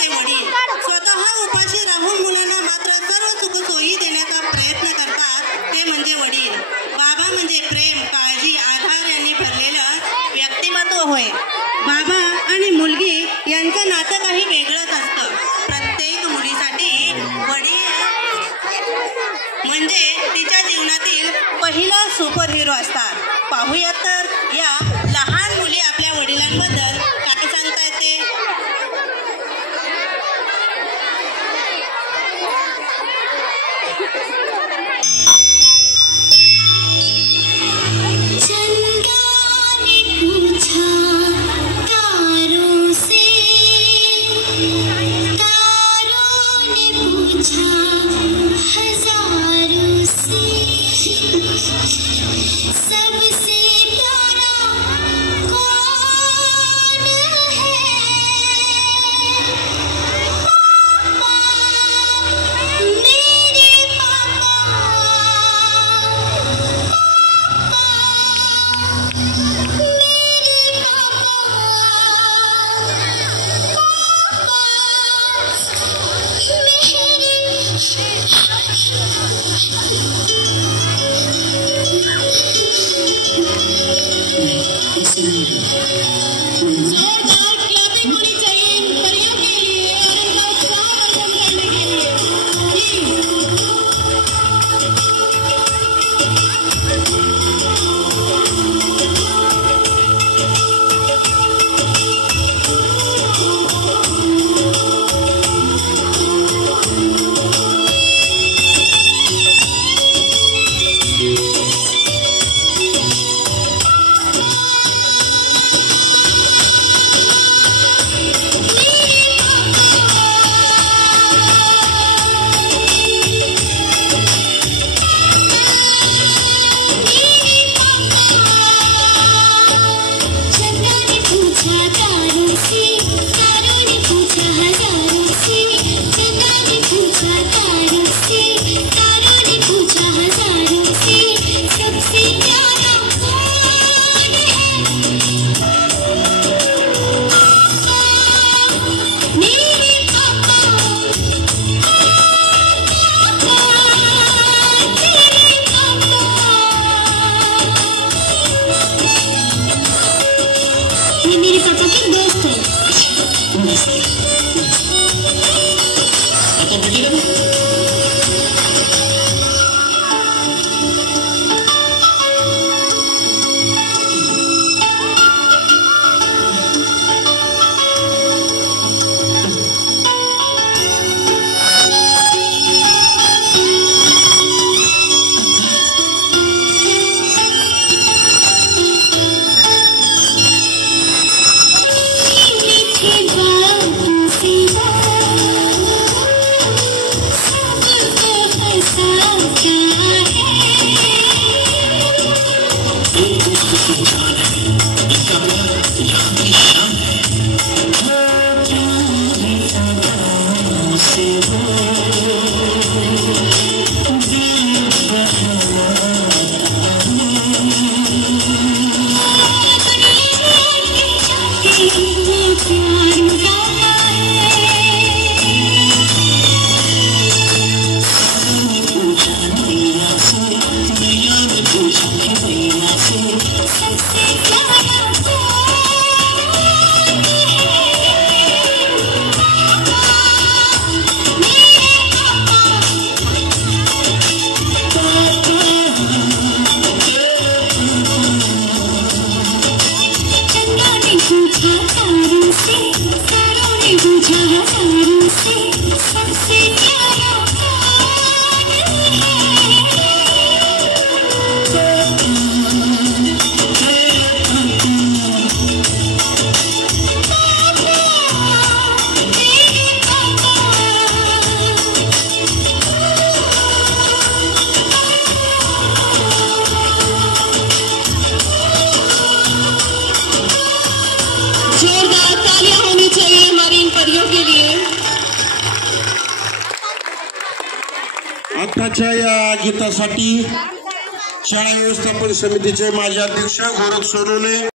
ते वडील स्वतः उपाशी राहून मुलांना मात्र सर्व सुखसोयी देण्याचा प्रयत्न करतात ते म्हणजे वडील. बाबा म्हणजे प्रेम, काळजी, आधार यांनी भरलेलं व्यक्तिमत्व होय. बाबा आणि मुलगी यांचं नातं काही वेगळंच असतं. प्रत्येक मुलीसाठी वडील म्हणजे तिच्या जीवनातील पहिला सुपर हिरो असतात. पाहूयात तर या लहान मुली आपल्या वडिलांबद्दल काय सांगता येते. आताच्या या गीतासाठी शाळा व्यवस्थापन समितीचे माजी अध्यक्ष गोरख सोनवणे